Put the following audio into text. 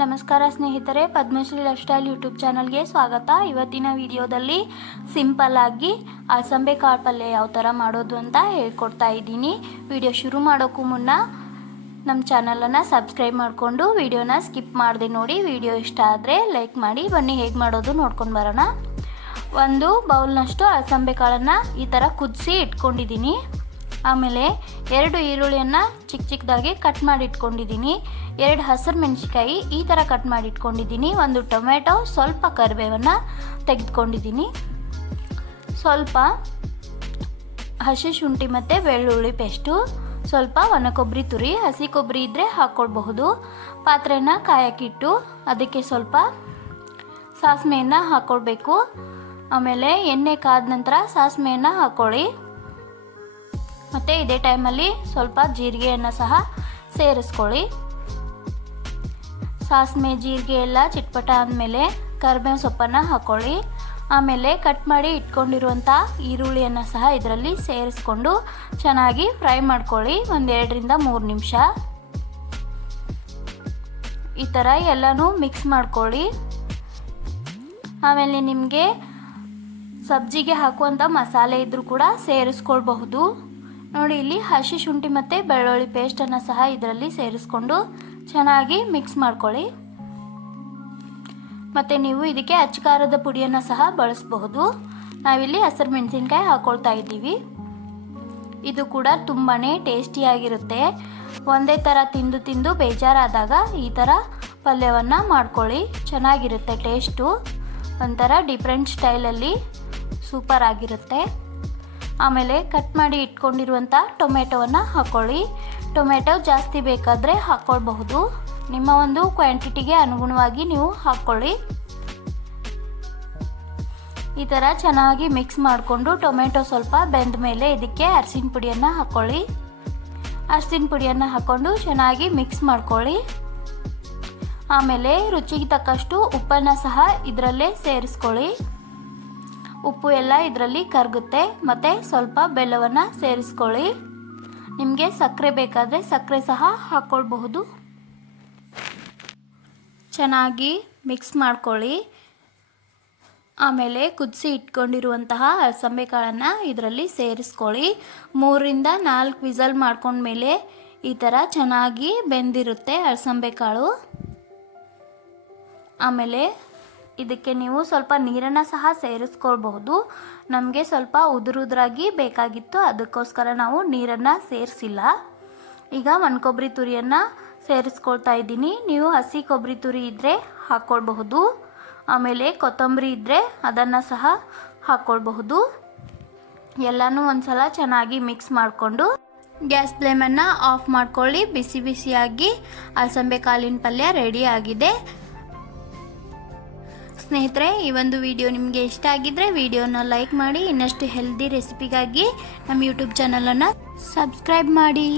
ನಮಸ್ಕಾರ ಸ್ನೇಹಿತರೆ, Padmashri life style YouTube ಚಾನಲ್ಗೆ ಸ್ವಾಗತ. ಇವತ್ತಿನ ವಿಡಿಯೋದಲ್ಲಿ ಸಿಂಪಲ್ ಆಗಿ ಅಸಂಬೆ ಕಾಳು ಪಲ್ಯ ಯಾವ ಥರ ಮಾಡೋದು ಅಂತ ಹೇಳ್ಕೊಡ್ತಾ ಇದ್ದೀನಿ. ವಿಡಿಯೋ ಶುರು ಮಾಡೋಕ್ಕೂ ಮುನ್ನ ನಮ್ಮ ಚಾನಲನ್ನು ಸಬ್ಸ್ಕ್ರೈಬ್ ಮಾಡಿಕೊಂಡು ವಿಡಿಯೋನ ಸ್ಕಿಪ್ ಮಾಡಿದೆ ನೋಡಿ. ವಿಡಿಯೋ ಇಷ್ಟ ಆದರೆ ಲೈಕ್ ಮಾಡಿ, ಬನ್ನಿ ಹೇಗೆ ಮಾಡೋದು ನೋಡ್ಕೊಂಡು ಬರೋಣ. ಒಂದು ಬೌಲ್ನಷ್ಟು ಅಸಂಬೆ ಕಾಳನ್ನು ಈ ಥರ ಕುದಿಸಿ ಇಟ್ಕೊಂಡಿದ್ದೀನಿ. ಆಮೇಲೆ ಎರಡು ಈರುಳ್ಳಿಯನ್ನು ಚಿಕ್ಕ ಚಿಕ್ಕದಾಗಿ ಕಟ್ ಮಾಡಿ ಇಟ್ಕೊಂಡಿದ್ದೀನಿ ಎರಡು ಹಸಿರು ಮೆಣಸಿಕಾಯಿ ಈ ಥರ ಕಟ್ ಮಾಡಿ ಇಟ್ಕೊಂಡಿದ್ದೀನಿ ಒಂದು ಟೊಮೆಟೊ ಸ್ವಲ್ಪ ಕರಿಬೇವನ್ನು ತೆಗೆದುಕೊಂಡಿದ್ದೀನಿ. ಸ್ವಲ್ಪ ಹಸಿ ಶುಂಠಿ ಮತ್ತು ಬೆಳ್ಳುಳ್ಳಿ ಪೇಸ್ಟು, ಸ್ವಲ್ಪ ಒಣ ಕೊಬ್ಬರಿ ತುರಿ, ಹಸಿ ಕೊಬ್ಬರಿ ಇದ್ದರೆ ಹಾಕ್ಕೊಳ್ಬಹುದು ಪಾತ್ರೆನ ಕಾಯಕ್ಕಿಟ್ಟು ಅದಕ್ಕೆ ಸ್ವಲ್ಪ ಸಾಸಿವೆಯನ್ನು ಹಾಕ್ಕೊಳ್ಬೇಕು ಆಮೇಲೆ ಎಣ್ಣೆ ಕಾದ ನಂತರ ಸಾಸಿವೆಯನ್ನು ಹಾಕ್ಕೊಳ್ಳಿ ಮತ್ತು ಇದೇ ಟೈಮಲ್ಲಿ ಸ್ವಲ್ಪ ಜೀರಿಗೆಯನ್ನು ಸಹ ಸೇರಿಸ್ಕೊಳ್ಳಿ. ಸಾಸಿವೆ ಜೀರಿಗೆ ಎಲ್ಲ ಚಿಟ್ಪಟ ಆದಮೇಲೆ ಕರಿಬೇವು ಸೊಪ್ಪನ್ನು ಹಾಕ್ಕೊಳ್ಳಿ ಆಮೇಲೆ ಕಟ್ ಮಾಡಿ ಇಟ್ಕೊಂಡಿರುವಂಥ ಈರುಳ್ಳಿಯನ್ನು ಸಹ ಇದರಲ್ಲಿ ಸೇರಿಸ್ಕೊಂಡು ಚೆನ್ನಾಗಿ ಫ್ರೈ ಮಾಡ್ಕೊಳ್ಳಿ ಒಂದೆರಡರಿಂದ ಮೂರು ನಿಮಿಷ. ಈ ಥರ ಎಲ್ಲನೂ ಮಿಕ್ಸ್ ಮಾಡ್ಕೊಳ್ಳಿ. ಆಮೇಲೆ ನಿಮಗೆ ಸಬ್ಜಿಗೆ ಹಾಕುವಂಥ ಮಸಾಲೆ ಇದ್ದರೂ ಕೂಡ ಸೇರಿಸ್ಕೊಳ್ಬಹುದು. ನೋಡಿ, ಇಲ್ಲಿ ಹಸಿ ಶುಂಠಿ ಮತ್ತು ಬೆಳ್ಳುಳ್ಳಿ ಪೇಸ್ಟನ್ನು ಸಹ ಇದರಲ್ಲಿ ಸೇರಿಸ್ಕೊಂಡು ಚೆನ್ನಾಗಿ ಮಿಕ್ಸ್ ಮಾಡ್ಕೊಳ್ಳಿ. ಮತ್ತು ನೀವು ಇದಕ್ಕೆ ಅಚ್ಚಕಾರದ ಪುಡಿಯನ್ನು ಸಹ ಬಳಸಬಹುದು. ನಾವಿಲ್ಲಿ ಹಸಿರು ಮೆಣಸಿನ್ಕಾಯಿ ಹಾಕ್ಕೊಳ್ತಾ ಇದ್ದೀವಿ. ಇದು ಕೂಡ ತುಂಬಾ ಟೇಸ್ಟಿಯಾಗಿರುತ್ತೆ ಒಂದೇ ಥರ ತಿಂದು ತಿಂದು ಬೇಜಾರಾದಾಗ ಈ ಥರ ಪಲ್ಯವನ್ನು ಮಾಡ್ಕೊಳ್ಳಿ. ಚೆನ್ನಾಗಿರುತ್ತೆ ಟೇಸ್ಟು ಒಂಥರ ಡಿಫ್ರೆಂಟ್ ಸ್ಟೈಲಲ್ಲಿ ಸೂಪರ್ ಆಗಿರುತ್ತೆ. ಆಮೇಲೆ ಕಟ್ ಮಾಡಿ ಇಟ್ಕೊಂಡಿರುವಂಥ ಟೊಮೆಟೊವನ್ನು ಹಾಕ್ಕೊಳ್ಳಿ ಟೊಮೆಟೊ ಜಾಸ್ತಿ ಬೇಕಾದರೆ ಹಾಕ್ಕೊಳ್ಬಹುದು ನಿಮ್ಮ ಒಂದು ಕ್ವಾಂಟಿಟಿಗೆ ಅನುಗುಣವಾಗಿ ನೀವು ಹಾಕ್ಕೊಳ್ಳಿ ಈ ಥರ ಚೆನ್ನಾಗಿ ಮಿಕ್ಸ್ ಮಾಡಿಕೊಂಡು ಟೊಮೆಟೊ ಸ್ವಲ್ಪ ಬೆಂದ ಮೇಲೆ ಇದಕ್ಕೆ ಅರಸಿನ ಪುಡಿಯನ್ನು ಹಾಕ್ಕೊಳ್ಳಿ ಅರಸಿನ ಪುಡಿಯನ್ನು ಹಾಕ್ಕೊಂಡು ಚೆನ್ನಾಗಿ ಮಿಕ್ಸ್ ಮಾಡ್ಕೊಳ್ಳಿ. ಆಮೇಲೆ ರುಚಿಗೆ ತಕ್ಕಷ್ಟು ಉಪ್ಪನ್ನು ಸಹ ಇದರಲ್ಲೇ ಸೇರಿಸ್ಕೊಳ್ಳಿ. ಉಪ್ಪು ಎಲ್ಲ ಇದರಲ್ಲಿ ಕರಗುತ್ತೆ. ಮತ್ತು ಸ್ವಲ್ಪ ಬೆಲ್ಲವನ್ನು ಸೇರಿಸ್ಕೊಳ್ಳಿ. ನಿಮಗೆ ಸಕ್ಕರೆ ಬೇಕಾದರೆ ಸಕ್ಕರೆ ಸಹ ಹಾಕ್ಕೊಳ್ಬಹುದು ಚೆನ್ನಾಗಿ ಮಿಕ್ಸ್ ಮಾಡ್ಕೊಳ್ಳಿ. ಆಮೇಲೆ ಕುದಿಸಿ ಇಟ್ಕೊಂಡಿರುವಂತಹ ಅಲಸಂಬೆ ಕಾಳನ್ನು ಇದರಲ್ಲಿ ಸೇರಿಸ್ಕೊಳ್ಳಿ. ಮೂರಿಂದ ನಾಲ್ಕು ವಿಸಲ್ ಮಾಡ್ಕೊಂಡ್ಮೇಲೆ ಈ ಥರ ಚೆನ್ನಾಗಿ ಬೆಂದಿರುತ್ತೆ ಅಲಸಂಬೆ ಕಾಳು. ಆಮೇಲೆ ಇದಕ್ಕೆ ನೀವು ಸ್ವಲ್ಪ ನೀರನ್ನು ಸಹ ಸೇರಿಸ್ಕೊಳ್ಬಹುದು. ನಮಗೆ ಸ್ವಲ್ಪ ಉದುರುದ್ರಾಗಿ ಬೇಕಾಗಿತ್ತು, ಅದಕ್ಕೋಸ್ಕರ ನಾವು ನೀರನ್ನು ಸೇರಿಸಿಲ್ಲ. ಈಗ ಒಣ ಕೊಬ್ಬರಿ ತುರಿಯನ್ನು ಸೇರಿಸ್ಕೊಳ್ತಾ ಇದ್ದೀನಿ. ನೀವು ಹಸಿ ಕೊಬ್ಬರಿ ತುರಿ ಇದ್ದರೆ ಹಾಕ್ಕೊಳ್ಬಹುದು ಆಮೇಲೆ ಕೊತ್ತಂಬರಿ ಇದ್ದರೆ ಅದನ್ನು ಸಹ ಹಾಕ್ಕೊಳ್ಬಹುದು ಎಲ್ಲನೂ ಒಂದ್ಸಲ ಚೆನ್ನಾಗಿ ಮಿಕ್ಸ್ ಮಾಡಿಕೊಂಡು ಗ್ಯಾಸ್ ಫ್ಲೇಮನ್ನು ಆಫ್ ಮಾಡ್ಕೊಳ್ಳಿ. ಬಿಸಿ ಬಿಸಿಯಾಗಿ ಅಲಸಂಬೆ ಕಾಲಿನ ಪಲ್ಯ ರೆಡಿ ಆಗಿದೆ. ಸ್ನೇಹಿತರೆ, ಈ ಒಂದು ವಿಡಿಯೋ ನಿಮಗೆ ಇಷ್ಟ ಆಗಿದ್ದರೆ ವಿಡಿಯೋನ ಲೈಕ್ ಮಾಡಿ, ಇನ್ನಷ್ಟು ಹೆಲ್ದಿ ರೆಸಿಪಿಗಾಗಿ ನಮ್ಮ ಯೂಟ್ಯೂಬ್ ಚಾನಲನ್ನು ಸಬ್ಸ್ಕ್ರೈಬ್ ಮಾಡಿ.